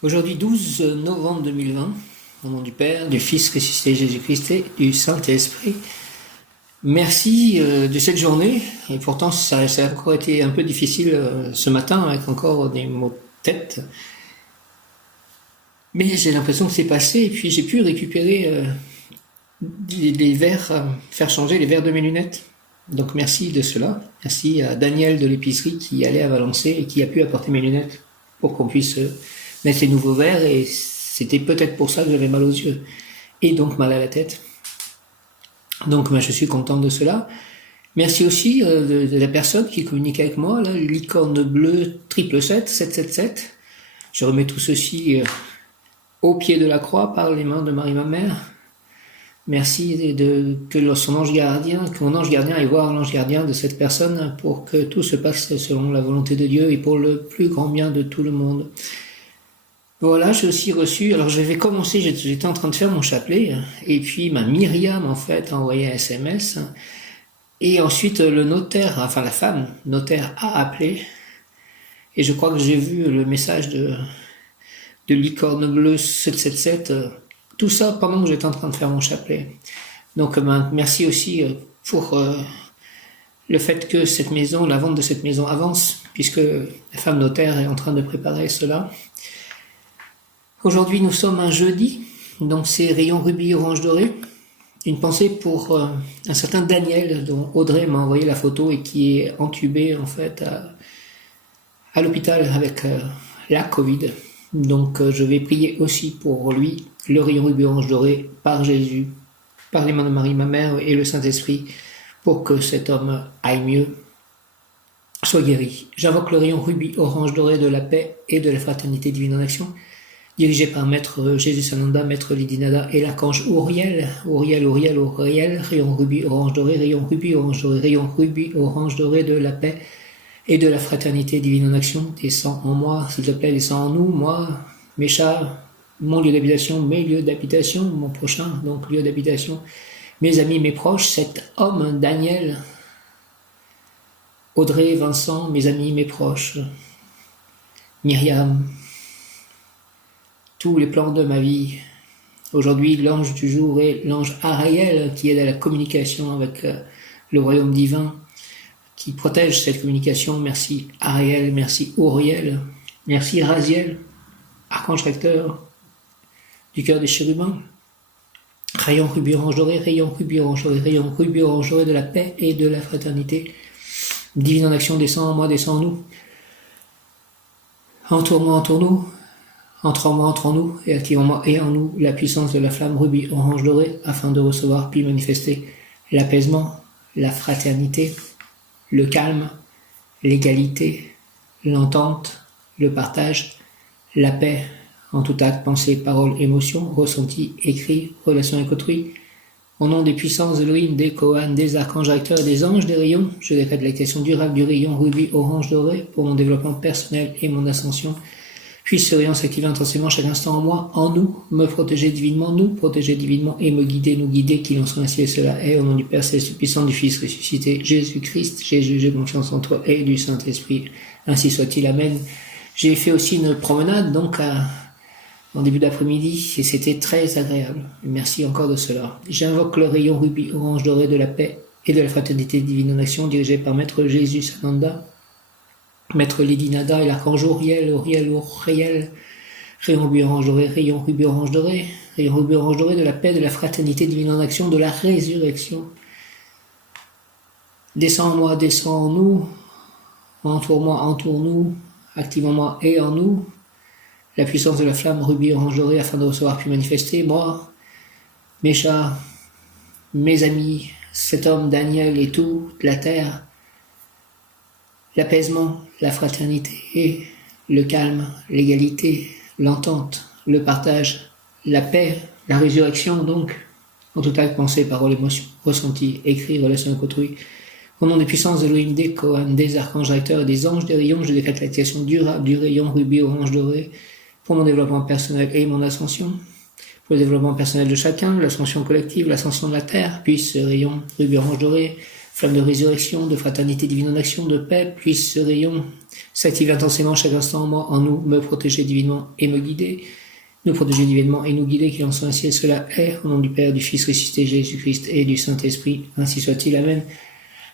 Aujourd'hui 12 novembre 2020, au nom du Père, du Fils ressuscité Jésus-Christ et du Saint-Esprit. Merci de cette journée, et pourtant ça a encore été un peu difficile ce matin avec encore des maux de tête. Mais j'ai l'impression que c'est passé, et puis j'ai pu récupérer les verres, faire changer les verres de mes lunettes. Donc merci de cela. Merci à Daniel de l'épicerie qui allait à Valençay et qui a pu apporter mes lunettes pour qu'on puisse mettre les nouveaux verres, et c'était peut-être pour ça que j'avais mal aux yeux et donc mal à la tête. Donc je suis content de cela. Merci aussi de la personne qui communique avec moi, là, licorne bleue 777. Je remets tout ceci au pied de la croix par les mains de Marie ma mère. Merci que son ange gardien, que mon ange gardien aille voir l'ange gardien de cette personne pour que tout se passe selon la volonté de Dieu et pour le plus grand bien de tout le monde. Voilà, j'ai aussi reçu, alors je vais commencer, j'étais en train de faire mon chapelet, et puis ma Myriam en fait a envoyé un SMS, et ensuite le notaire, enfin la femme notaire a appelé, et je crois que j'ai vu le message de licorne bleue 777, tout ça pendant que j'étais en train de faire mon chapelet. Donc merci aussi pour le fait que cette maison, la vente de cette maison avance, puisque la femme notaire est en train de préparer cela. Aujourd'hui, nous sommes un jeudi, donc c'est rayon rubis orange doré. Une pensée pour un certain Daniel, dont Audrey m'a envoyé la photo et qui est entubé en fait à l'hôpital avec la Covid. Donc je vais prier aussi pour lui, le rayon rubis orange doré, par Jésus, par les mains de Marie, ma mère, et le Saint-Esprit, pour que cet homme aille mieux, soit guéri. J'invoque le rayon rubis orange doré de la paix et de la fraternité divine en action, dirigé par Maître Jésus Sananda, Maître Lidinada et l'archange Uriel, rayon rubis orange doré, rayon rubis orange doré, rayon rubis orange doré de la paix et de la fraternité divine en action. Descends en moi, s'il te plaît, descends en nous, moi, mes chats, mon lieu d'habitation, mes lieux d'habitation, mon prochain, donc lieu d'habitation, mes amis, mes proches, cet homme, Daniel, Audrey, Vincent, mes amis, mes proches, Myriam, tous les plans de ma vie. Aujourd'hui, l'ange du jour est l'ange Ariel, qui aide à la communication avec le royaume divin, qui protège cette communication. Merci Ariel, merci Uriel, merci Raziel, archange recteur du cœur des chérubins. Rayon rubis orange doré, rayon rubis orange doré, rayon rubis orange doré de la paix et de la fraternité divine en action. Descends en moi, descends en nous. Entoure-moi, entoure-nous. Entre en moi, entre en nous, et active en moi et en nous la puissance de la flamme rubis orange doré, afin de recevoir puis manifester l'apaisement, la fraternité, le calme, l'égalité, l'entente, le partage, la paix en tout acte, pensée, parole, émotion, ressenti, écrit, relation avec autrui. Au nom des puissances Elohim, des Kohan, des archanges recteurs, des anges, des rayons, je décrète l'activation durable du rayon rubis orange doré pour mon développement personnel et mon ascension. Puisse ce rayon s'activer intensément chaque instant en moi, en nous, me protéger divinement, nous protéger divinement et me guider, nous guider, qu'il en soit ainsi et cela est, au nom du Père céleste puissant, du Fils ressuscité, Jésus-Christ. Jésus, j'ai confiance en toi, et du Saint-Esprit. Ainsi soit-il, Amen. J'ai fait aussi une promenade, donc, en début d'après-midi, et c'était très agréable. Merci encore de cela. J'invoque le rayon rubis orange doré de la paix et de la fraternité divine en action, dirigé par Maître Jésus Sananda, Maître Lidinada et l'archange Uriel, rayon rubis orange doré, rayon rubis orange doré, rayon rubis orange doré de la paix, de la fraternité divine en action, de la résurrection. Descends en moi, descends en nous, entoure-moi, entoure-nous, active en moi et en nous la puissance de la flamme rubis orange doré, afin de recevoir puis manifester, moi, mes chats, mes amis, cet homme, Daniel et toute la terre, l'apaisement, la fraternité, le calme, l'égalité, l'entente, le partage, la paix, la résurrection, donc, en tout acte, pensée, parole, émotion, ressenti, écrit, relation avec autrui. Au nom des puissances Elohim, des Kohan, des archanges recteurs et des anges, des rayons, je décrète l'activation durable du rayon rubis orange doré pour mon développement personnel et mon ascension. Pour le développement personnel de chacun, l'ascension collective, l'ascension de la terre, puis ce rayon rubis orange doré flamme de résurrection, de fraternité divine en action, de paix, puisse ce rayon s'activer intensément chaque instant en moi, en nous, me protéger divinement et me guider, nous protéger divinement et nous guider, qu'il en soit ainsi et cela est, au nom du Père, du Fils ressuscité Jésus-Christ et du Saint-Esprit, ainsi soit-il, Amen.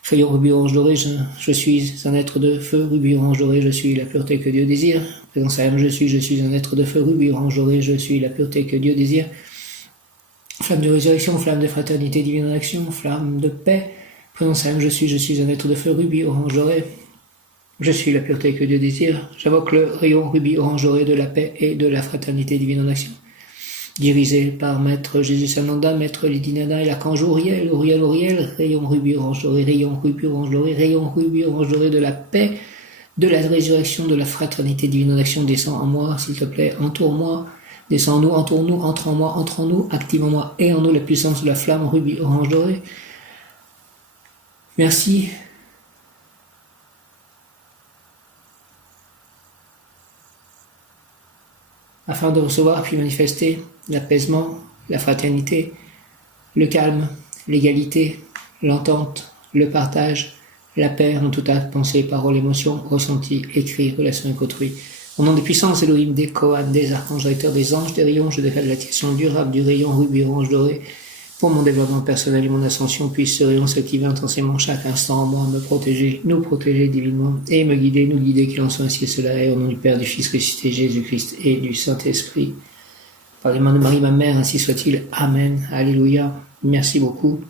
Rayon rubis orange doré, je suis un être de feu, rubis orange doré, je suis la pureté que Dieu désire. Présence à je suis un être de feu, rubis orange doré, je suis la pureté que Dieu désire. Flamme de résurrection, flamme de fraternité divine en action, flamme de paix. Présence à je suis un être de feu, rubis orange doré, je suis la pureté que Dieu désire. J'invoque le rayon rubis orange doré de la paix et de la fraternité divine en action. Dirigé par Maître Jésus Sananda, Maître Lidinada et l'archange Uriel, rayon rubis orange doré, rayon rubis orange doré, rayon rubis orange doré de la paix, de la résurrection, de la fraternité divine en action, descend en moi, s'il te plaît, entoure-moi, descend en nous, entoure-nous, entre en moi, entre en nous, active en moi et en nous la puissance de la flamme rubis orange doré. Merci. Afin de recevoir puis manifester l'apaisement, la fraternité, le calme, l'égalité, l'entente, le partage, la paix en tout acte, pensée, parole, émotion, ressenti, écrit, relation avec autrui. Au nom des puissances Elohim, des Kohan, des archanges recteurs, des anges, des rayons, je décale la question durable du rayon rubis orange doré. Pour mon développement personnel et mon ascension, puisse ce rayon s'activer intensément chaque instant en moi, me protéger, nous protéger divinement, et me guider, nous guider, qu'il en soit ainsi et cela est, au nom du Père, du Fils ressuscité Jésus-Christ et du Saint-Esprit. Par les mains de Marie, ma mère, ainsi soit-il. Amen. Alléluia. Merci beaucoup.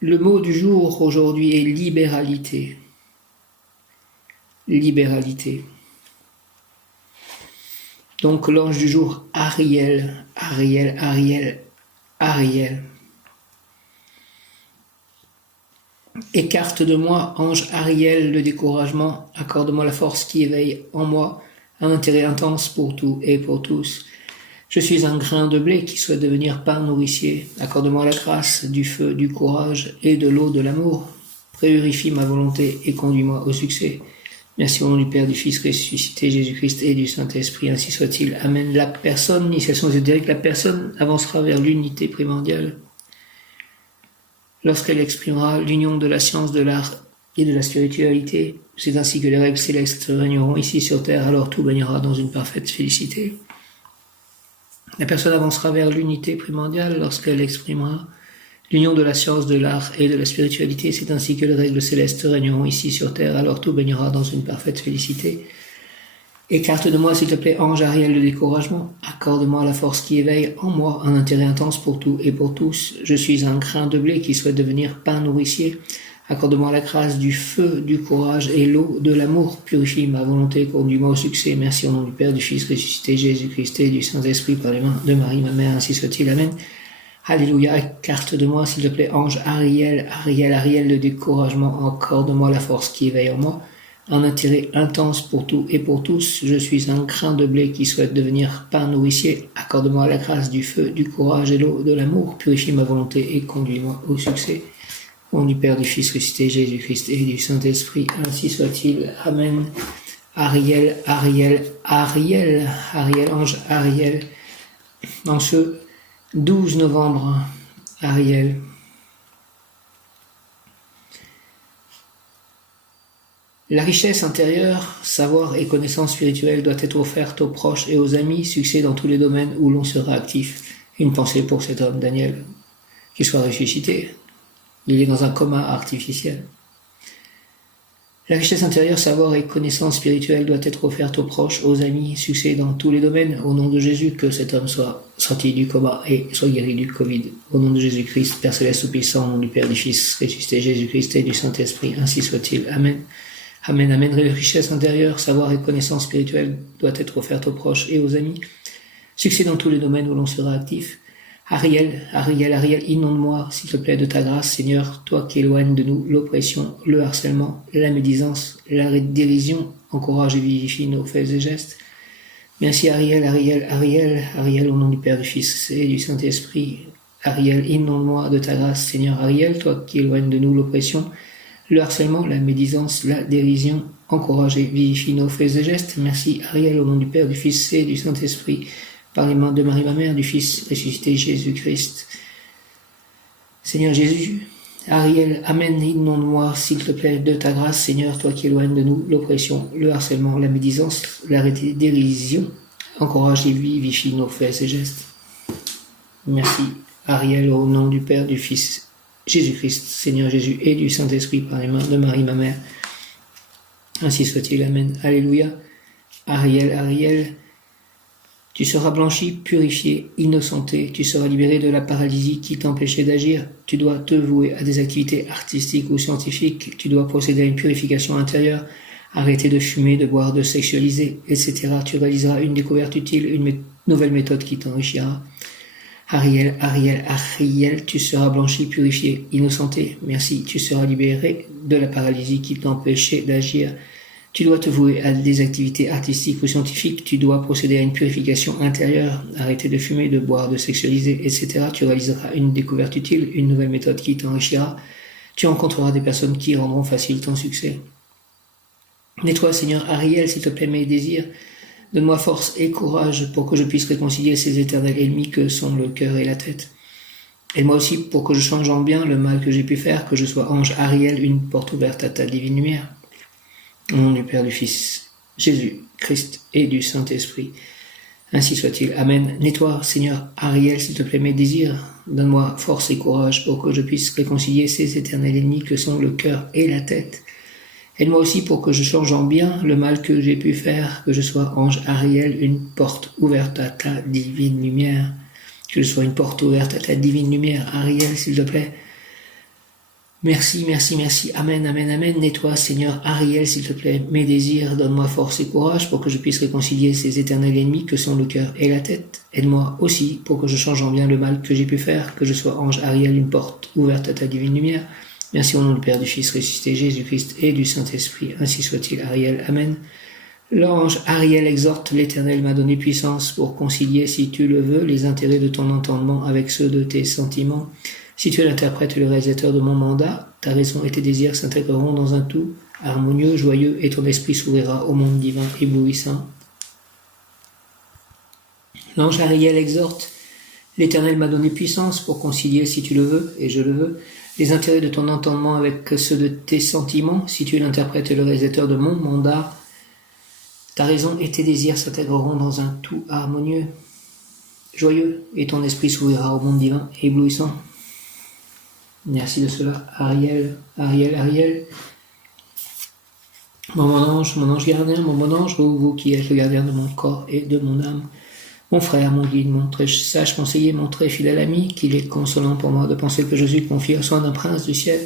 Le mot du jour aujourd'hui est libéralité. Libéralité. Donc l'ange du jour, Ariel. Écarte de moi, ange Ariel, le découragement, accorde-moi la force qui éveille en moi un intérêt intense pour tout et pour tous. Je suis un grain de blé qui souhaite devenir pain nourricier. Accorde-moi la grâce du feu, du courage et de l'eau de l'amour. Purifie ma volonté et conduis-moi au succès. Merci au nom du Père, du Fils ressuscité Jésus-Christ et du Saint-Esprit, ainsi soit-il. Amen. La personne, initiation ésotérique, la personne avancera vers l'unité primordiale lorsqu'elle exprimera l'union de la science, de l'art et de la spiritualité. C'est ainsi que les règles célestes régneront ici sur terre, alors tout baignera dans une parfaite félicité. La personne avancera vers l'unité primordiale lorsqu'elle exprimera l'union de la science, de l'art et de la spiritualité. C'est ainsi que les règles célestes régneront ici sur terre, alors tout baignera dans une parfaite félicité. Écarte de moi, s'il te plaît, ange Ariel, le découragement. Accorde-moi la force qui éveille en moi un intérêt intense pour tout et pour tous. Je suis un grain de blé qui souhaite devenir pain nourricier. Accorde-moi la grâce du feu, du courage et l'eau de l'amour. Purifie ma volonté, conduis-moi au succès. Merci au nom du Père, du Fils ressuscité Jésus-Christ et du Saint-Esprit par les mains de Marie, ma mère, ainsi soit-il. Amen. Alléluia, écarte de moi, s'il te plaît, ange Ariel, le découragement. Accorde-moi la force qui éveille en moi un intérêt intense pour tout et pour tous. Je suis un grain de blé qui souhaite devenir pain nourricier. Accorde-moi la grâce du feu, du courage et l'eau de l'amour. Purifie ma volonté et conduis-moi au succès. Au nom du Père, du Fils ressuscité Jésus-Christ et du Saint-Esprit, ainsi soit-il. Amen. Ariel, ange Ariel. En ce 12 novembre, Ariel. La richesse intérieure, savoir et connaissance spirituelle doit être offerte aux proches et aux amis, succès dans tous les domaines où l'on sera actif. Une pensée pour cet homme, Daniel, qu'il soit ressuscité. Il est dans un coma artificiel. La richesse intérieure, savoir et connaissance spirituelle doit être offerte aux proches, aux amis, succès dans tous les domaines. Au nom de Jésus, que cet homme soit sorti du coma et soit guéri du Covid. Au nom de Jésus-Christ, Père Céleste Tout-Puissant, au nom du Père, du Fils ressuscité Jésus-Christ et du Saint-Esprit, ainsi soit-il. Amen. Amen, amen. La richesse intérieure, savoir et connaissance spirituelle doit être offerte aux proches et aux amis. Succès dans tous les domaines où l'on sera actif. Ariel, inonde-moi, s'il te plaît, de ta grâce, Seigneur, toi qui éloignes de nous l'oppression, le harcèlement, la médisance, la dérision, encourage et vivifie nos faits et gestes. Merci Ariel, au nom du Père, du Fils et du Saint-Esprit. Ariel, inonde-moi de ta grâce, Seigneur. Ariel, toi qui éloignes de nous l'oppression, le harcèlement, la médisance, la dérision, encourage et vivifie nos faits et gestes. Merci Ariel, au nom du Père, du Fils et du Saint-Esprit, par les mains de Marie, ma mère, du Fils ressuscité Jésus-Christ. Seigneur Jésus, Ariel, amène, inonde-moi, s'il te plaît, de ta grâce, Seigneur, toi qui éloignes de nous l'oppression, le harcèlement, la médisance, la dérision. Encourage et vivifie nos faits et gestes. Merci, Ariel, au nom du Père, du Fils, Jésus-Christ, Seigneur Jésus, et du Saint-Esprit, par les mains de Marie, ma mère. Ainsi soit-il, amen. Alléluia. Ariel, Ariel, tu seras blanchi, purifié, innocenté, tu seras libéré de la paralysie qui t'empêchait d'agir, tu dois te vouer à des activités artistiques ou scientifiques, tu dois procéder à une purification intérieure, arrêter de fumer, de boire, de sexualiser, etc. Tu réaliseras une découverte utile, une nouvelle méthode qui t'enrichira. Ariel, Ariel, Ariel, tu seras blanchi, purifié, innocenté, merci, tu seras libéré de la paralysie qui t'empêchait d'agir. Tu dois te vouer à des activités artistiques ou scientifiques, tu dois procéder à une purification intérieure, arrêter de fumer, de boire, de sexualiser, etc. Tu réaliseras une découverte utile, une nouvelle méthode qui t'enrichira. Tu rencontreras des personnes qui rendront facile ton succès. Nettoie, Seigneur Ariel, s'il te plaît, mes désirs. Donne-moi force et courage pour que je puisse réconcilier ces éternels ennemis que sont le cœur et la tête. Aide-moi aussi pour que je change en bien le mal que j'ai pu faire, que je sois ange Ariel, une porte ouverte à ta divine lumière. Au nom du Père, du Fils, Jésus, Christ et du Saint-Esprit. Ainsi soit-il. Amen. Nettoie, Seigneur Ariel, s'il te plaît, mes désirs. Donne-moi force et courage pour que je puisse réconcilier ces éternels ennemis que sont le cœur et la tête. Aide-moi aussi pour que je change en bien le mal que j'ai pu faire, que je sois ange Ariel, une porte ouverte à ta divine lumière. Que je sois une porte ouverte à ta divine lumière, Ariel, s'il te plaît. Merci, merci, merci. Amen, amen, amen. Nettoie, Seigneur Ariel, s'il te plaît, mes désirs. Donne-moi force et courage pour que je puisse réconcilier ces éternels ennemis que sont le cœur et la tête. Aide-moi aussi pour que je change en bien le mal que j'ai pu faire, que je sois ange Ariel, une porte ouverte à ta divine lumière. Merci au nom du Père, du Fils ressuscité, Jésus-Christ et du Saint-Esprit. Ainsi soit-il, Ariel. Amen. L'ange Ariel exhorte, l'Éternel m'a donné puissance pour concilier, si tu le veux, les intérêts de ton entendement avec ceux de tes sentiments. Si tu es l'interprète et le réalisateur de mon mandat, ta raison et tes désirs s'intégreront dans un tout harmonieux, joyeux, et ton esprit s'ouvrira au monde divin éblouissant. L'ange Ariel exhorte, l'Éternel m'a donné puissance pour concilier, si tu le veux, et je le veux, les intérêts de ton entendement avec ceux de tes sentiments. Si tu es l'interprète et le réalisateur de mon mandat, ta raison et tes désirs s'intégreront dans un tout harmonieux, joyeux, et ton esprit s'ouvrira au monde divin éblouissant. Merci de cela, Ariel, Ariel, Ariel. Mon ange gardien, mon bon ange, vous qui êtes le gardien de mon corps et de mon âme, mon frère, mon guide, mon très sage conseiller, mon très fidèle ami, qu'il est consolant pour moi de penser que je suis confié aux soins d'un prince du ciel.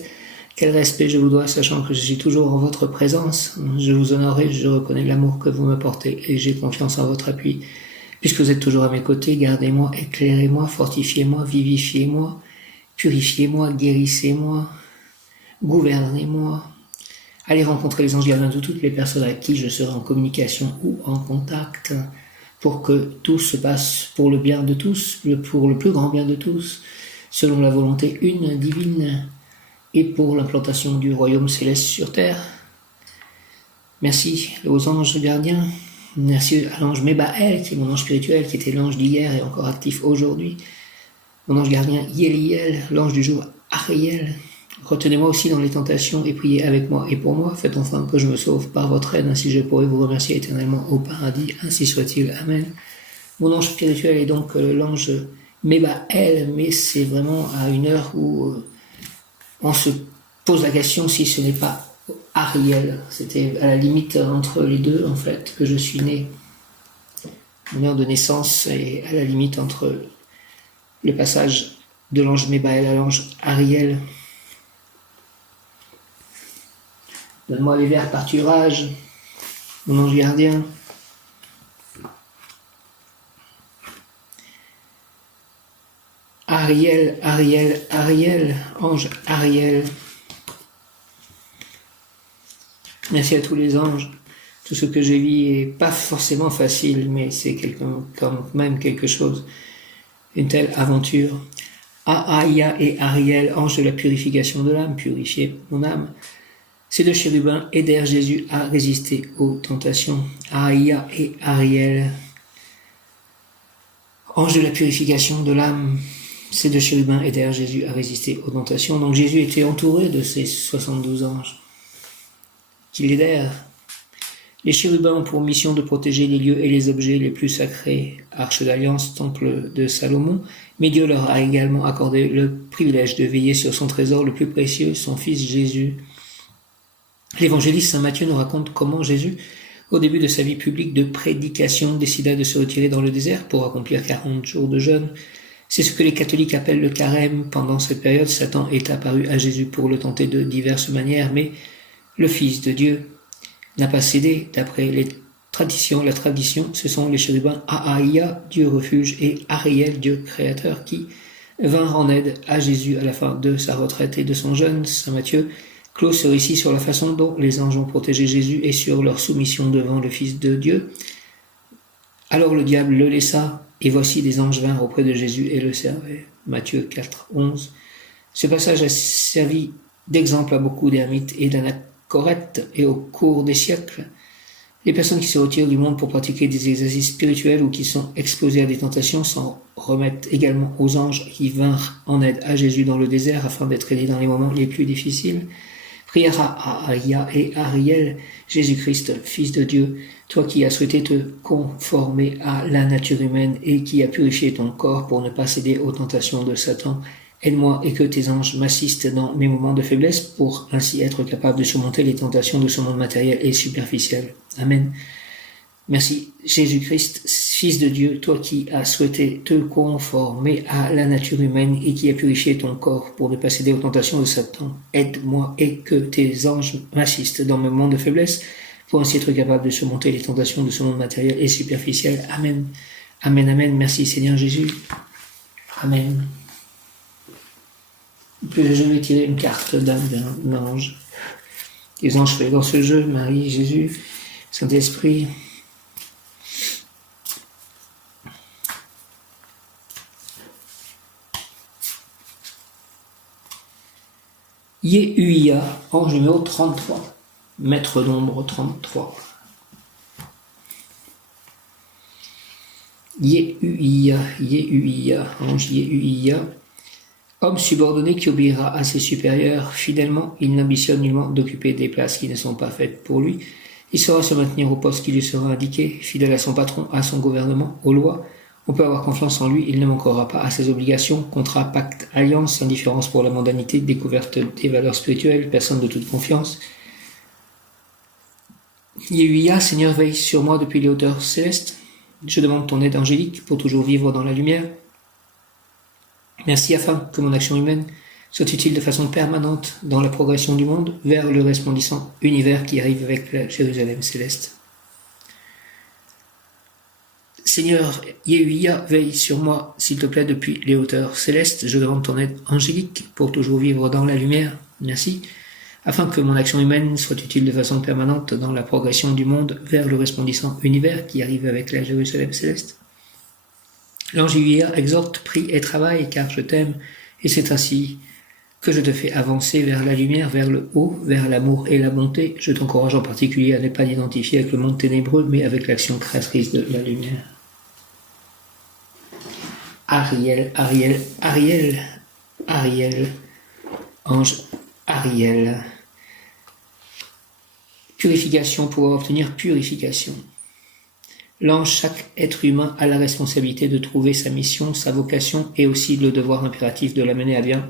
Quel respect je vous dois, sachant que je suis toujours en votre présence. Je vous honore et je reconnais l'amour que vous me portez et j'ai confiance en votre appui. Puisque vous êtes toujours à mes côtés, gardez-moi, éclairez-moi, fortifiez-moi, vivifiez-moi, purifiez-moi, guérissez-moi, gouvernez-moi. Allez rencontrer les anges gardiens de toutes les personnes avec qui je serai en communication ou en contact, pour que tout se passe pour le bien de tous, pour le plus grand bien de tous, selon la volonté une divine, et pour l'implantation du royaume céleste sur terre. Merci aux anges gardiens, merci à l'ange Mébaël, qui est mon ange spirituel, qui était l'ange d'hier et encore actif aujourd'hui, mon ange gardien Yéliel, l'ange du jour Ariel. Retenez-moi aussi dans les tentations et priez avec moi et pour moi. Faites enfin que je me sauve par votre aide, ainsi je pourrai vous remercier éternellement au paradis. Ainsi soit-il. Amen. Mon ange spirituel est donc l'ange Mébaël, mais c'est vraiment à une heure où on se pose la question si ce n'est pas Ariel. C'était à la limite entre les deux, en fait, que je suis né. Mon heure de naissance est à la limite entre le passage de l'ange Mébaël à l'ange Ariel. Donne-moi les verts pâturages, mon ange gardien. Ariel, Ariel, Ariel, ange Ariel. Merci à tous les anges. Tout ce que je vis est pas forcément facile, mais c'est quand même quelque chose. Une telle aventure. Aïa et Ariel, ange de la purification de l'âme, purifiez mon âme. Ces deux chérubins aidèrent Jésus à résister aux tentations. Aïa et Ariel, ange de la purification de l'âme, Ces 2 chérubins aidèrent Jésus à résister aux tentations. Donc Jésus était entouré de ces 72 anges qui l'aidèrent. Les chérubins ont pour mission de protéger les lieux et les objets les plus sacrés, Arche d'Alliance, Temple de Salomon, mais Dieu leur a également accordé le privilège de veiller sur son trésor le plus précieux, son Fils Jésus. L'évangéliste Saint Matthieu nous raconte comment Jésus, au début de sa vie publique de prédication, décida de se retirer dans le désert pour accomplir 40 jours de jeûne. C'est ce que les catholiques appellent le carême. Pendant cette période, Satan est apparu à Jésus pour le tenter de diverses manières, mais le Fils de Dieu n'a pas cédé. D'après la tradition, ce sont les chérubins Ahia, Dieu refuge, et Ariel, Dieu créateur, qui vinrent en aide à Jésus à la fin de sa retraite et de son jeûne. Saint Matthieu clôt ce récit sur la façon dont les anges ont protégé Jésus et sur leur soumission devant le Fils de Dieu. Alors le diable le laissa, et voici des anges vinrent auprès de Jésus et le servaient. Matthieu 4, 11. Ce passage a servi d'exemple à beaucoup d'ermites et d'anachorètes, et au cours des siècles, les personnes qui se retirent du monde pour pratiquer des exercices spirituels ou qui sont exposées à des tentations s'en remettent également aux anges qui vinrent en aide à Jésus dans le désert afin d'être aidés dans les moments les plus difficiles. Prière à Ahia et Ariel, Jésus-Christ, Fils de Dieu, toi qui as souhaité te conformer à la nature humaine et qui as purifié ton corps pour ne pas céder aux tentations de Satan, aide-moi et que tes anges m'assistent dans mes moments de faiblesse pour ainsi être capable de surmonter les tentations de ce monde matériel et superficiel. Amen. Merci Jésus-Christ, Fils de Dieu, toi qui as souhaité te conformer à la nature humaine et qui as purifié ton corps pour ne pas céder aux tentations de Satan. Aide-moi et que tes anges m'assistent dans mes moments de faiblesse pour ainsi être capable de surmonter les tentations de ce monde matériel et superficiel. Amen. Amen, amen. Merci Seigneur Jésus. Amen. Puis je vais tirer une carte d'un ange. Les anges soient dans ce jeu, Marie, Jésus, Saint-Esprit. Yehuia, ange numéro 33, maître d'ombre 33. Yehuia, ange Yehuia, homme subordonné qui obéira à ses supérieurs fidèlement, il n'ambitionne nullement d'occuper des places qui ne sont pas faites pour lui. Il saura se maintenir au poste qui lui sera indiqué, fidèle à son patron, à son gouvernement, aux lois. On peut avoir confiance en lui, il ne manquera pas à ses obligations, contrat, pacte, alliance, indifférence pour la mondanité, découverte des valeurs spirituelles, personne de toute confiance. Yehuia, Seigneur, veille sur moi depuis les hauteurs célestes. Je demande ton aide angélique pour toujours vivre dans la lumière. Merci afin que mon action humaine soit utile de façon permanente dans la progression du monde vers le resplendissant univers qui arrive avec la Jérusalem céleste. Seigneur, Yehuia, veille sur moi, s'il te plaît, depuis les hauteurs célestes. Je demande ton aide angélique pour toujours vivre dans la lumière. Merci. Afin que mon action humaine soit utile de façon permanente dans la progression du monde vers le resplendissant univers qui arrive avec la Jérusalem céleste. L'ange Yehuia exhorte, prie et travaille, car je t'aime, et c'est ainsi que je te fais avancer vers la lumière, vers le haut, vers l'amour et la bonté. Je t'encourage en particulier à ne pas t'identifier avec le monde ténébreux, mais avec l'action créatrice de la lumière. Ariel, Ariel, Ariel, Ariel, ange Ariel. Purification, pouvoir obtenir purification. L'ange, chaque être humain a la responsabilité de trouver sa mission, sa vocation et aussi le devoir impératif de la mener à bien.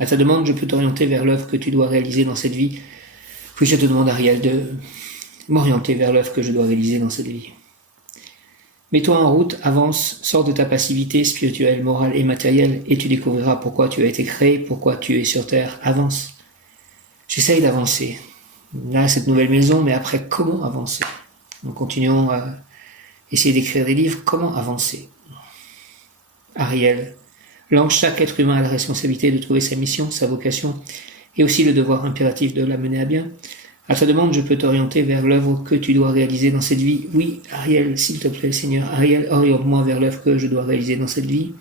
À ta demande, je peux t'orienter vers l'œuvre que tu dois réaliser dans cette vie. Puis je te demande, Ariel, de m'orienter vers l'œuvre que je dois réaliser dans cette vie. Mets-toi en route, avance, sors de ta passivité spirituelle, morale et matérielle et tu découvriras pourquoi tu as été créé, pourquoi tu es sur terre. Avance. J'essaye d'avancer. Là, cette nouvelle maison, mais après, comment avancer? Nous continuons à essayer d'écrire des livres. Comment avancer? Ariel. L'ange, chaque être humain a la responsabilité de trouver sa mission, sa vocation et aussi le devoir impératif de la mener à bien. À ta demande, je peux t'orienter vers l'œuvre que tu dois réaliser dans cette vie. Oui, Ariel, s'il te plaît, Seigneur. Ariel, oriente-moi vers l'œuvre que je dois réaliser dans cette vie.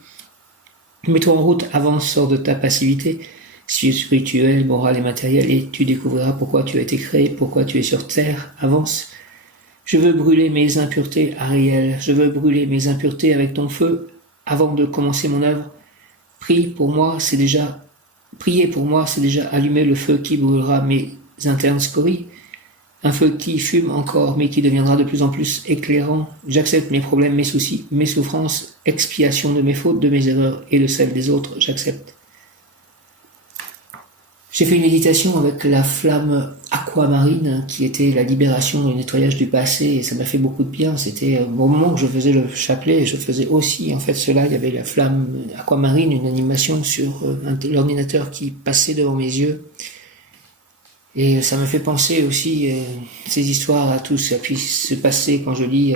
Mets-toi en route, avance, sors de ta passivité spirituelle, morale et matérielle et tu découvriras pourquoi tu as été créé, pourquoi tu es sur terre. Avance. Je veux brûler mes impuretés, Ariel. Je veux brûler mes impuretés avec ton feu avant de commencer mon œuvre. Prier pour moi, c'est déjà allumer le feu qui brûlera mes internes scories, un feu qui fume encore, mais qui deviendra de plus en plus éclairant. J'accepte mes problèmes, mes soucis, mes souffrances, expiation de mes fautes, de mes erreurs et de celles des autres, j'accepte. J'ai fait une méditation avec la flamme aquamarine qui était la libération et le nettoyage du passé et ça m'a fait beaucoup de bien. C'était au moment que je faisais le chapelet, je faisais aussi en fait cela. Il y avait la flamme aquamarine, une animation sur l'ordinateur qui passait devant mes yeux. Et ça me fait penser aussi ces histoires à tout ça puisse se passer quand je lis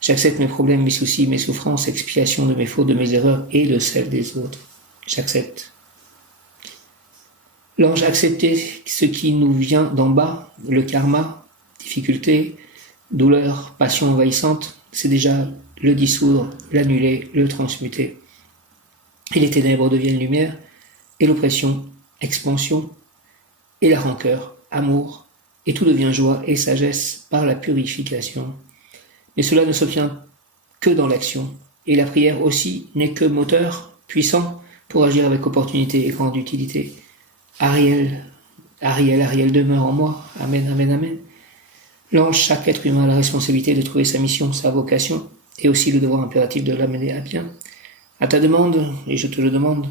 j'accepte mes problèmes, mes soucis, mes souffrances, expiation de mes fautes, de mes erreurs et de celles des autres. J'accepte. L'ange acceptait ce qui nous vient d'en bas, le karma, difficulté, douleur, passion envahissante, c'est déjà le dissoudre, l'annuler, le transmuter. Et les ténèbres deviennent lumière, et l'oppression, expansion, et la rancœur, amour, et tout devient joie et sagesse par la purification. Mais cela ne s'obtient que dans l'action, et la prière aussi n'est que moteur puissant pour agir avec opportunité et grande utilité. Ariel, demeure en moi. Amen, amen, amen. L'ange, chaque être humain a la responsabilité de trouver sa mission, sa vocation, et aussi le devoir impératif de l'amener à bien. À ta demande, et je te le demande,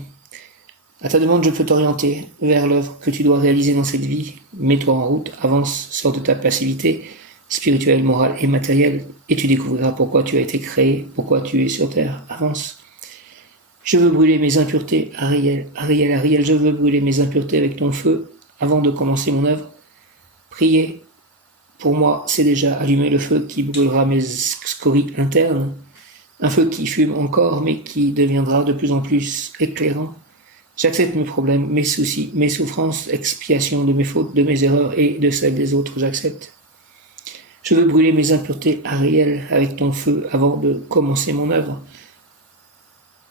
à ta demande, je peux t'orienter vers l'œuvre que tu dois réaliser dans cette vie. Mets-toi en route, avance, sors de ta passivité spirituelle, morale et matérielle, et tu découvriras pourquoi tu as été créé, pourquoi tu es sur terre. Avance. Je veux brûler mes impuretés, Ariel, je veux brûler mes impuretés avec ton feu avant de commencer mon œuvre. Prier, pour moi, c'est déjà allumer le feu qui brûlera mes scories internes, un feu qui fume encore mais qui deviendra de plus en plus éclairant. J'accepte mes problèmes, mes soucis, mes souffrances, expiation de mes fautes, de mes erreurs et de celles des autres, j'accepte. Je veux brûler mes impuretés, Ariel, avec ton feu avant de commencer mon œuvre.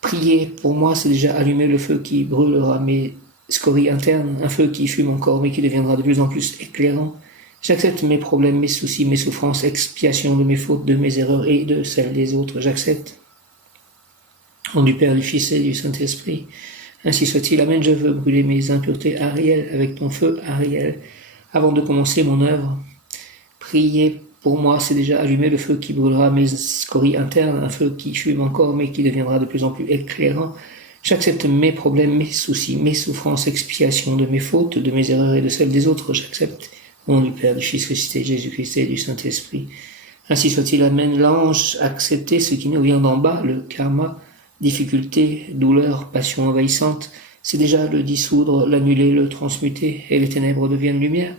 Prier, pour moi, c'est déjà allumer le feu qui brûlera mes scories internes, un feu qui fume encore mais qui deviendra de plus en plus éclairant. J'accepte mes problèmes, mes soucis, mes souffrances, expiation de mes fautes, de mes erreurs et de celles des autres, j'accepte. Au nom du Père, du Fils et du Saint-Esprit, ainsi soit-il. Amen. Je veux brûler mes impuretés, Ariel, avec ton feu, Ariel, avant de commencer mon œuvre. Prier, pour moi, c'est déjà allumer le feu qui brûlera mes scories internes, un feu qui fume encore mais qui deviendra de plus en plus éclairant. J'accepte mes problèmes, mes soucis, mes souffrances, expiation de mes fautes, de mes erreurs et de celles des autres, j'accepte. Au nom du Père, du Fils ressuscité, Jésus-Christ et du Saint-Esprit. Ainsi soit-il. Amen. L'ange acceptait ce qui nous vient d'en bas, le karma, difficulté, douleur, passion envahissante, c'est déjà le dissoudre, l'annuler, le transmuter, et les ténèbres deviennent lumière,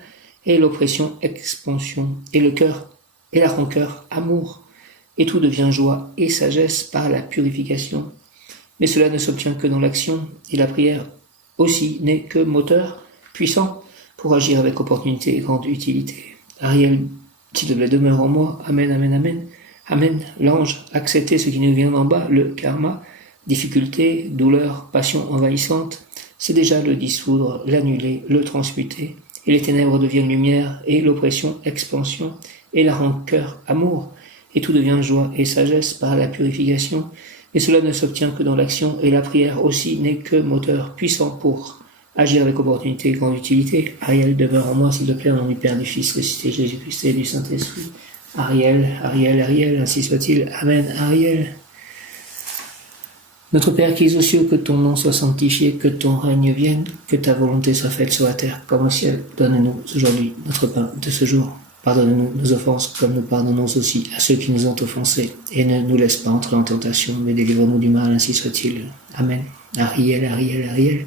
et l'oppression, expansion, et le cœur, et la rancœur, amour, et tout devient joie et sagesse par la purification. Mais cela ne s'obtient que dans l'action, et la prière aussi n'est que moteur puissant pour agir avec opportunité et grande utilité. Ariel, s'il te plaît, demeure en moi. Amen, amen, amen. Amen. L'ange, accepter ce qui nous vient d'en bas, le karma, difficulté, douleur, passion envahissante, c'est déjà le dissoudre, l'annuler, le transmuter, et les ténèbres deviennent lumière, et l'oppression, expansion, et la rancœur, amour, et tout devient joie et sagesse par la purification, mais cela ne s'obtient que dans l'action, et la prière aussi n'est que moteur puissant pour agir avec opportunité et grande utilité. Ariel, demeure en moi, s'il te plaît, au nom du Père, du Fils, ressuscité, Jésus-Christ et du Saint-Esprit. Ariel, ainsi soit-il. Amen, Ariel. Notre Père qui es aux cieux, que ton nom soit sanctifié, que ton règne vienne, que ta volonté soit faite sur la terre comme au ciel. Donne-nous aujourd'hui notre pain de ce jour. Pardonne-nous nos offenses, comme nous pardonnons aussi à ceux qui nous ont offensés. Et ne nous laisse pas entrer en tentation, mais délivre-nous du mal, ainsi soit-il. Amen. Ariel.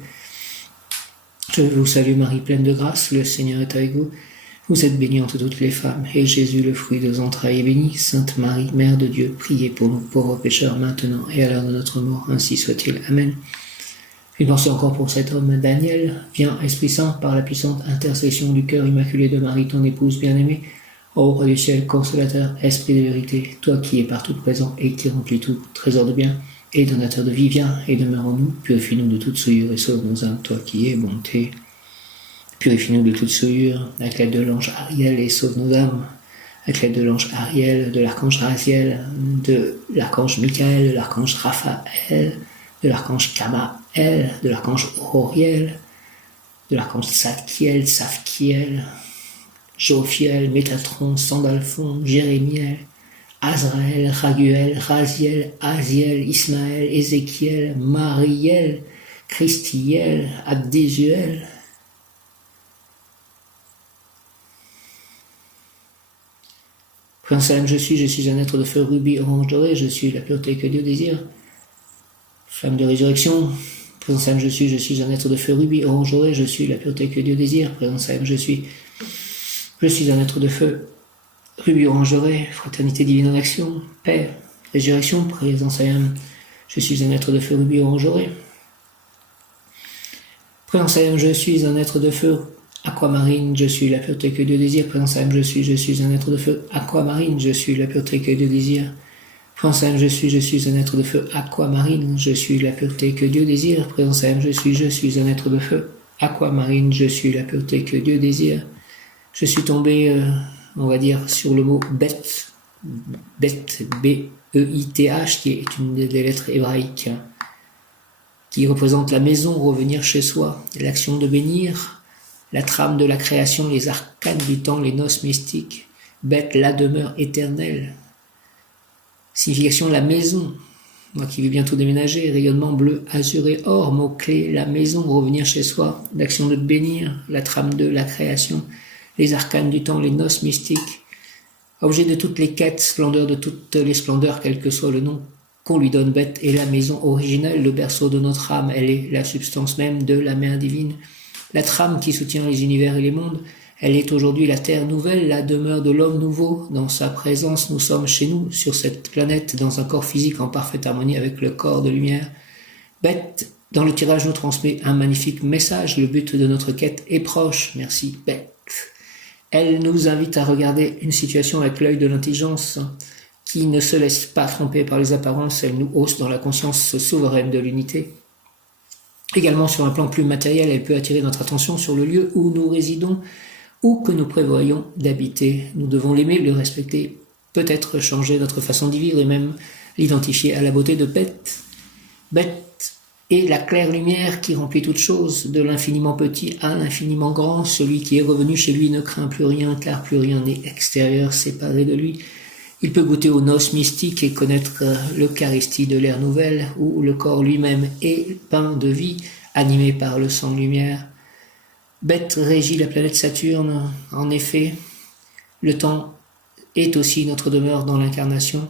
Je vous salue Marie, pleine de grâce, le Seigneur est avec vous. Vous êtes bénie entre toutes les femmes, et Jésus, le fruit de vos entrailles, est béni. Sainte Marie, Mère de Dieu, priez pour nous pauvres pécheurs, maintenant et à l'heure de notre mort, ainsi soit-il. Amen. Une pensée encore pour cet homme, Daniel. Viens, Esprit Saint, par la puissante intercession du cœur immaculé de Marie, ton épouse bien-aimée, ô roi du ciel, consolateur, esprit de vérité, toi qui es partout présent et qui remplis tout, trésor de bien et donateur de vie, viens et demeure en nous, purifie-nous de toute souillure et sauve nos âmes, toi qui es bonté. Purifie-nous de toute souillure, avec l'aide de l'ange Ariel, et sauve nos âmes, avec l'aide de l'ange Ariel, de l'archange Raziel, de l'archange Michael, de l'archange Raphaël, de l'archange Kamaël, El, de l'archange Auriel, de l'archange Zadkiel, Safkiel, Jophiel, Métatron, Sandalphon, Jérémiel, Azraël, Raguel, Raziel, Aziel, Ismaël, Ézéchiel, Mariel, Christiel, Abdésuel. Prince Salam, je suis un être de feu rubis orange doré, je suis la pureté que Dieu désire. Flamme de résurrection, Présent Salam, je suis un être de feu rubis orange doré, je suis la pureté que Dieu désire. Présent Salam, je suis un être de feu rubis orange doré, fraternité divine en action, paix, résurrection. Présent Salam, je suis un être de feu rubis orange doré. Présent Salam, je suis un être de feu aquamarine, je suis la pureté que Dieu désire. Présent Salam, je suis un être de feu aquamarine, je suis la pureté que Dieu désire. Présent Salam, je suis un être de feu aquamarine, je suis la pureté que Dieu désire. Présent Salam, je suis un être de feu aquamarine, je suis la pureté que Dieu désire. Je suis tombé, on va dire, sur le mot bête, B-E-I-T-H, qui est une des lettres hébraïques, qui représente la maison, revenir chez soi, l'action de bénir, la trame de la création, les arcanes du temps, les noces mystiques, bête, la demeure éternelle. Signification, la maison, moi qui vais bientôt déménager, rayonnement bleu, azur et or, mot-clé, la maison, revenir chez soi, l'action de bénir, la trame de la création, les arcanes du temps, les noces mystiques, objet de toutes les quêtes, splendeur de toutes les splendeurs, quel que soit le nom qu'on lui donne, bête est la maison originelle, le berceau de notre âme, elle est la substance même de la mère divine, la trame qui soutient les univers et les mondes, elle est aujourd'hui la terre nouvelle, la demeure de l'homme nouveau, dans sa présence nous sommes chez nous, sur cette planète, dans un corps physique en parfaite harmonie avec le corps de lumière. Bête, dans le tirage nous transmet un magnifique message, le but de notre quête est proche, merci Bête. Elle nous invite à regarder une situation avec l'œil de l'intelligence, qui ne se laisse pas tromper par les apparences, elle nous hausse dans la conscience souveraine de l'unité. Également sur un plan plus matériel, elle peut attirer notre attention sur le lieu où nous résidons, ou que nous prévoyons d'habiter. Nous devons l'aimer, le respecter, peut-être changer notre façon d'y vivre et même l'identifier à la beauté de Bête. Bête est la claire lumière qui remplit toute chose, de l'infiniment petit à l'infiniment grand. Celui qui est revenu chez lui ne craint plus rien, car plus rien n'est extérieur, séparé de lui. Il peut goûter aux noces mystiques et connaître l'Eucharistie de l'ère nouvelle, où le corps lui-même est pain de vie, animé par le sang-lumière. Bête régit la planète Saturne. En effet, le temps est aussi notre demeure dans l'incarnation.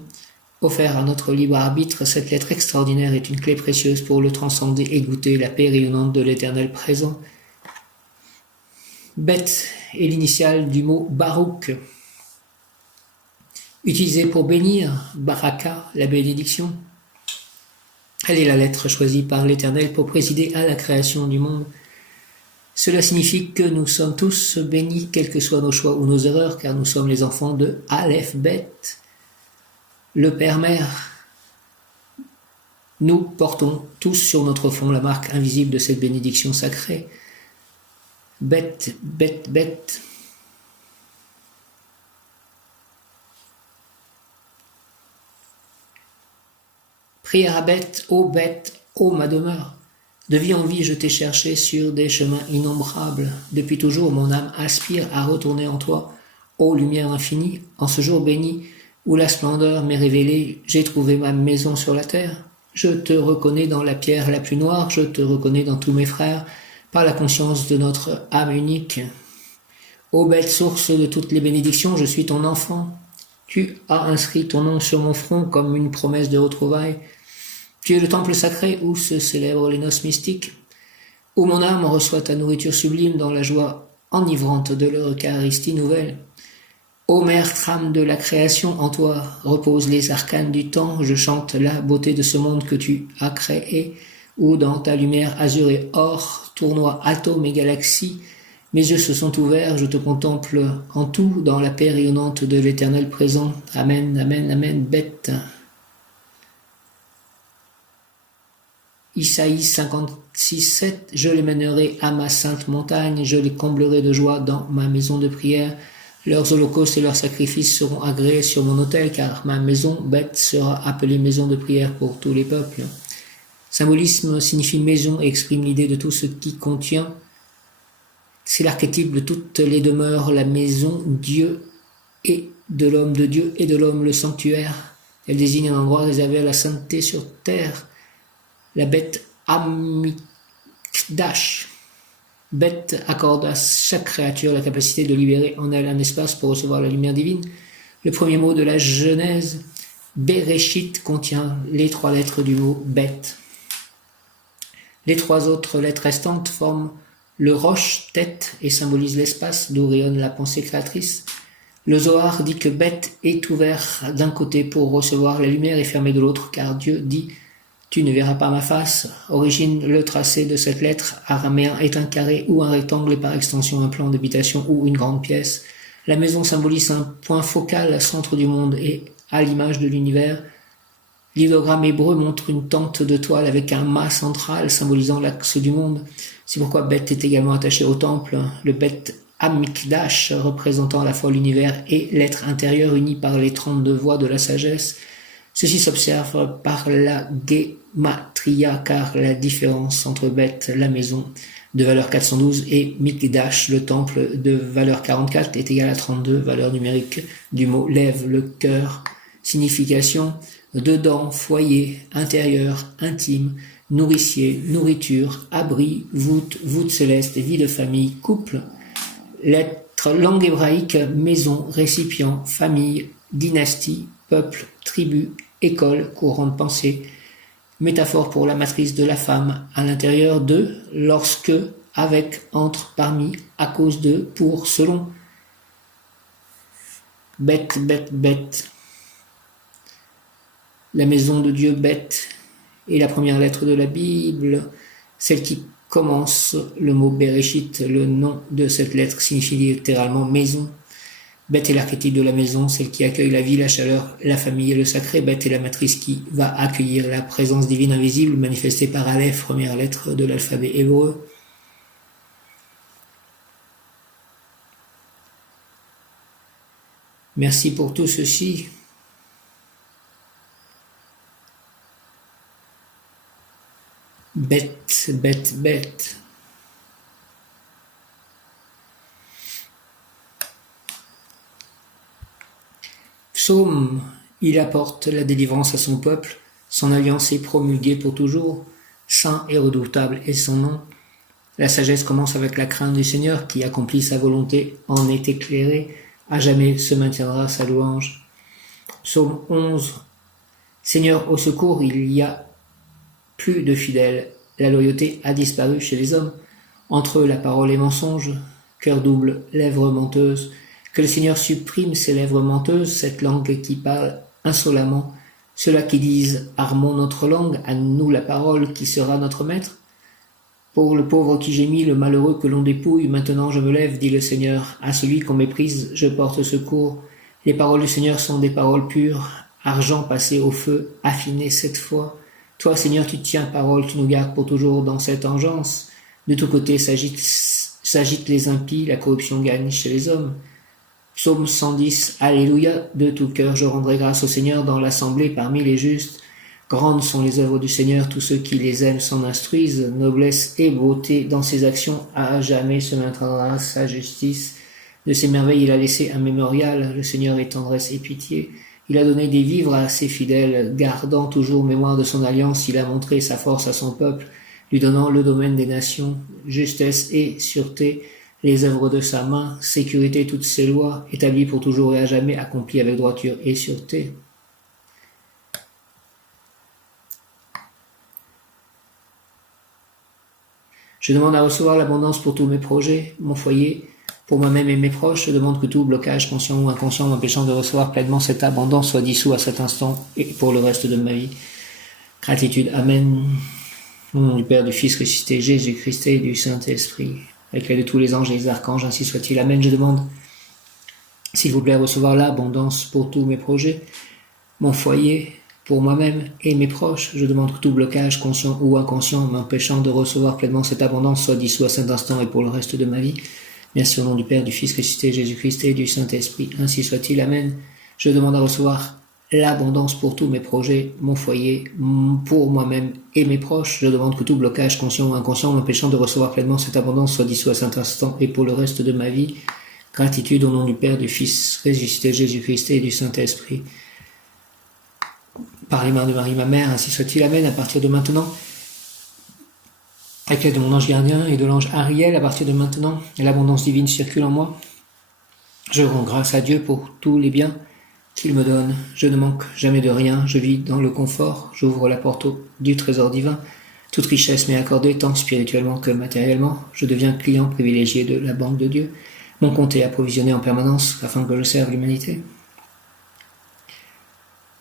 Offert à notre libre arbitre, cette lettre extraordinaire est une clé précieuse pour le transcender et goûter la paix rayonnante de l'éternel présent. Bête est l'initiale du mot Baruch, utilisé pour bénir, Baraka, la bénédiction. Elle est la lettre choisie par l'Éternel pour présider à la création du monde. Cela signifie que nous sommes tous bénis, quels que soient nos choix ou nos erreurs, car nous sommes les enfants de Aleph Beth, le Père-Mère. Nous portons tous sur notre front la marque invisible de cette bénédiction sacrée. Beth, Beth, Beth. Prière à Beth, ô ma demeure. De vie en vie, je t'ai cherché sur des chemins innombrables. Depuis toujours, mon âme aspire à retourner en toi. Ô lumière infinie, en ce jour béni, où la splendeur m'est révélée, j'ai trouvé ma maison sur la terre. Je te reconnais dans la pierre la plus noire, je te reconnais dans tous mes frères, par la conscience de notre âme unique. Ô belle source de toutes les bénédictions, je suis ton enfant. Tu as inscrit ton nom sur mon front comme une promesse de retrouvailles. Tu es le temple sacré où se célèbrent les noces mystiques, où mon âme reçoit ta nourriture sublime dans la joie enivrante de l'Eucharistie nouvelle. Ô mère trame de la création, en toi reposent les arcanes du temps, je chante la beauté de ce monde que tu as créé, où dans ta lumière azur et or tournoient atomes et galaxies. Mes yeux se sont ouverts, je te contemple en tout, dans la paix rayonnante de l'éternel présent. Amen, amen, amen, Bête. Isaïe 56:7, je les mènerai à ma sainte montagne, je les comblerai de joie dans ma maison de prière. Leurs holocaustes et leurs sacrifices seront agréés sur mon autel, car ma maison, Bête, sera appelée maison de prière pour tous les peuples. Symbolisme signifie maison et exprime l'idée de tout ce qui contient. C'est l'archétype de toutes les demeures, la maison, Dieu et de l'homme, de Dieu et de l'homme, le sanctuaire. Elle désigne un endroit réservé à la sainteté sur terre. La bête Amikdash. Bête accorde à chaque créature la capacité de libérer en elle un espace pour recevoir la lumière divine. Le premier mot de la Genèse, Bereshit, contient les 3 lettres du mot bête. Les 3 autres lettres restantes forment le roche, tête, et symbolisent l'espace d'où rayonne la pensée créatrice. Le Zohar dit que bête est ouvert d'un côté pour recevoir la lumière et fermé de l'autre, car Dieu dit « Tu ne verras pas ma face ». Origine, le tracé de cette lettre araméen est un carré ou un rectangle et par extension un plan d'habitation ou une grande pièce. La maison symbolise un point focal, centre du monde et à l'image de l'univers. L'idéogramme hébreu montre une tente de toile avec un mât central symbolisant l'axe du monde. C'est pourquoi Beth est également attaché au temple. Le Beth Amikdash représentant à la fois l'univers et l'être intérieur uni par les 32 voies de la sagesse. Ceci s'observe par la Gematria, car la différence entre Beth, la maison, de valeur 412, et Mikdash, le temple, de valeur 44, est égale à 32, valeur numérique du mot lève, le cœur. Signification: dedans, foyer, intérieur, intime, nourricier, nourriture, abri, voûte, voûte céleste, vie de famille, couple. Lettre, langue hébraïque, maison, récipient, famille, dynastie, peuple, tribu, école, courant de pensée. Métaphore pour la matrice de la femme, à l'intérieur de, lorsque, avec, entre, parmi, à cause de, pour, selon. Bête, bête, bête. La maison de Dieu, Beth, est la première lettre de la Bible, celle qui commence le mot Bereshit. Le nom de cette lettre signifie littéralement maison. Beth est l'archétype de la maison, celle qui accueille la vie, la chaleur, la famille et le sacré. Beth est la matrice qui va accueillir la présence divine invisible manifestée par Aleph, première lettre de l'alphabet hébreu. Merci pour tout ceci. Bête, bête, bête. Psaume, il apporte la délivrance à son peuple, son alliance est promulguée pour toujours, saint et redoutable est son nom. La sagesse commence avec la crainte du Seigneur qui accomplit sa volonté, en est éclairée, à jamais se maintiendra sa louange. Psaume 11. Seigneur, au secours, il y a plus de fidèles. La loyauté a disparu chez les hommes. Entre eux, la parole est mensonge, cœur double, lèvres menteuses. Que le Seigneur supprime ces lèvres menteuses, cette langue qui parle insolemment. Ceux-là qui disent « Armons notre langue, à nous la parole qui sera notre maître ». Pour le pauvre qui gémit, le malheureux que l'on dépouille, maintenant je me lève, dit le Seigneur. À celui qu'on méprise, je porte secours. Les paroles du Seigneur sont des paroles pures, argent passé au feu, affiné 7 fois. Toi, Seigneur, tu tiens parole, tu nous gardes pour toujours dans cette engeance. De tous côtés s'agitent les impies, la corruption gagne chez les hommes. Psaume 110, Alléluia, de tout cœur je rendrai grâce au Seigneur dans l'assemblée parmi les justes. Grandes sont les œuvres du Seigneur, tous ceux qui les aiment s'en instruisent. Noblesse et beauté dans ses actions, à jamais se maintiendra sa justice. De ses merveilles il a laissé un mémorial, le Seigneur est tendresse et pitié. Il a donné des vivres à ses fidèles, gardant toujours mémoire de son alliance, il a montré sa force à son peuple, lui donnant le domaine des nations, justesse et sûreté, les œuvres de sa main, sécurité, toutes ses lois, établies pour toujours et à jamais, accomplies avec droiture et sûreté. Je demande à recevoir l'abondance pour tous mes projets, mon foyer, pour moi-même et mes proches. Je demande que tout blocage, conscient ou inconscient, m'empêchant de recevoir pleinement cette abondance, soit dissous à cet instant et pour le reste de ma vie. Gratitude. Amen. Au nom du Père, du Fils ressuscité, Jésus-Christ et du Saint-Esprit, avec l'aide de tous les anges et les archanges, ainsi soit-il. Amen. Je demande, s'il vous plaît, recevoir l'abondance pour tous mes projets, mon foyer, pour moi-même et mes proches. Je demande que tout blocage, conscient ou inconscient, m'empêchant de recevoir pleinement cette abondance, soit dissous à cet instant et pour le reste de ma vie. Merci au nom du Père, du Fils ressuscité, Jésus-Christ et du Saint-Esprit, ainsi soit-il. Amen. Je demande à recevoir l'abondance pour tous mes projets, mon foyer, pour moi-même et mes proches. Je demande que tout blocage, conscient ou inconscient, m'empêchant de recevoir pleinement cette abondance, soit dissous à cet instant et pour le reste de ma vie. Gratitude au nom du Père, du Fils, ressuscité Jésus-Christ et du Saint-Esprit. Par les mains de Marie, ma mère, ainsi soit-il. Amen. À partir de maintenant, avec l'aide de mon ange gardien et de l'ange Ariel, à partir de maintenant, l'abondance divine circule en moi. Je rends grâce à Dieu pour tous les biens qu'il me donne. Je ne manque jamais de rien. Je vis dans le confort. J'ouvre la porte du trésor divin. Toute richesse m'est accordée tant spirituellement que matériellement. Je deviens client privilégié de la banque de Dieu. Mon compte est approvisionné en permanence afin que je serve l'humanité.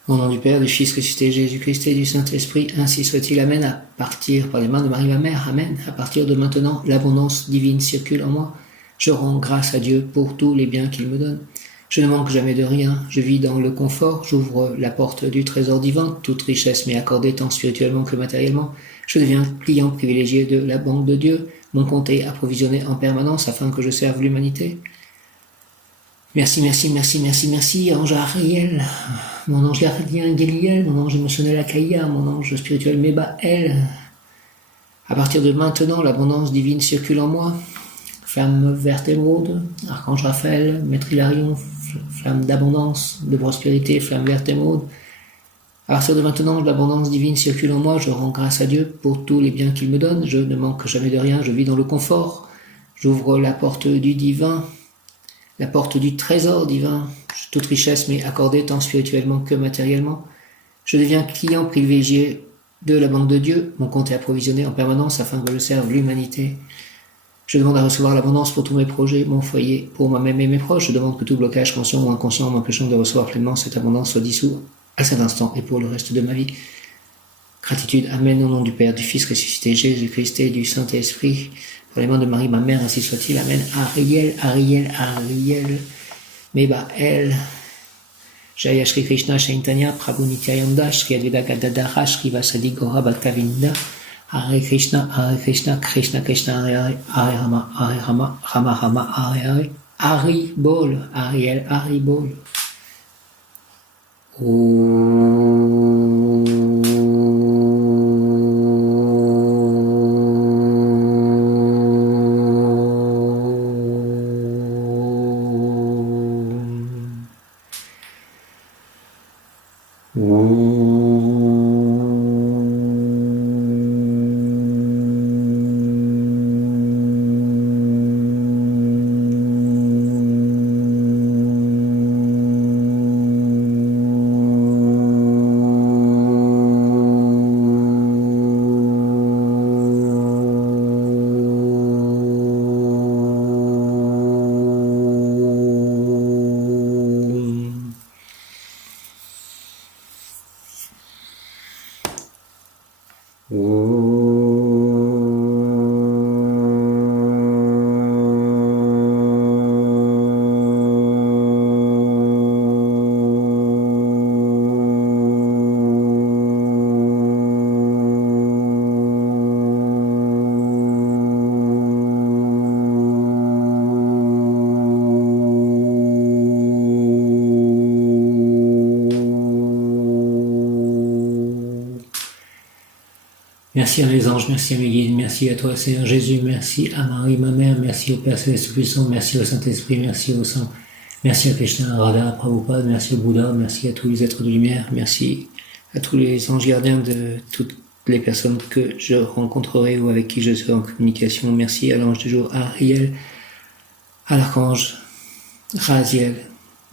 Au nom du Père, du Fils ressuscité Jésus-Christ et du Saint-Esprit, ainsi soit-il. Amen. À partir par les mains de Marie ma mère. Amen. À partir de maintenant, l'abondance divine circule en moi. Je rends grâce à Dieu pour tous les biens qu'il me donne. Je ne manque jamais de rien. Je vis dans le confort. J'ouvre la porte du trésor divin. Toute richesse m'est accordée tant spirituellement que matériellement. Je deviens client privilégié de la banque de Dieu. Mon compte est approvisionné en permanence afin que je serve l'humanité. Merci, merci, merci, merci, merci, ange Ariel, mon ange gardien Géliel, mon ange émotionnel Akaïa, mon ange spirituel Mébaël. À partir de maintenant, l'abondance divine circule en moi. Flamme verte émeraude, archange Raphaël, maître Hilarion, flamme d'abondance, de prospérité, flamme verte émeraude. À partir de maintenant, l'abondance divine circule en moi. Je rends grâce à Dieu pour tous les biens qu'il me donne. Je ne manque jamais de rien. Je vis dans le confort. J'ouvre la porte du divin, la porte du trésor divin. Toute richesse m'est accordée tant spirituellement que matériellement. Je deviens client privilégié de la banque de Dieu. Mon compte est approvisionné en permanence afin que je serve l'humanité. Je demande à recevoir l'abondance pour tous mes projets, mon foyer, pour moi-même et mes proches. Je demande que tout blocage conscient ou inconscient m'empêchant de recevoir pleinement cette abondance soit dissous à cet instant et pour le reste de ma vie. Gratitude, Amen, au nom du Père, du Fils ressuscité, Jésus-Christ et du Saint-Esprit. Par les mains de Marie, ma mère, ainsi soit-il. Amen. Ariel, Ariel, Ariel, Mébaël. Jaya Shri Krishna Chaitanya Prabhu Nityananda Shri Advaita Gadadara Shri Vasadi Gora Bhaktavinda. Hare Krishna, Krishna Krishna, Hare Rama, Rama Rama, Hare Hari Bol, Ariel, Hari Bol. Merci à mes anges, merci à mes guides, merci à toi Seigneur Jésus, merci à Marie ma mère, merci au Père Céleste Tout-Puissant, merci au Saint-Esprit, merci au Saint, merci à Krishna, à Radha, à Prabhupada, merci au Bouddha, merci à tous les êtres de lumière, merci à tous les anges gardiens de toutes les personnes que je rencontrerai ou avec qui je serai en communication. Merci à l'ange du jour Ariel, à l'archange Raziel,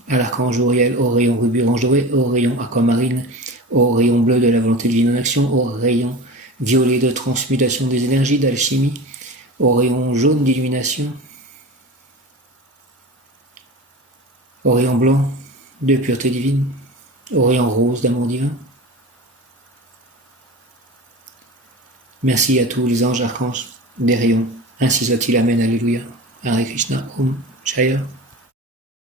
à l'archange Uriel, au rayon rubis orange doré, au rayon aquamarine, au rayon bleu de la volonté divine en action, au rayon violet de transmutation des énergies, d'alchimie, au rayon jaune d'illumination, au rayon blanc de pureté divine, au rayon rose d'amour divin. Merci à tous les anges archanges des rayons. Ainsi soit-il. Amen. Alléluia. Hare Krishna. Om Jaya.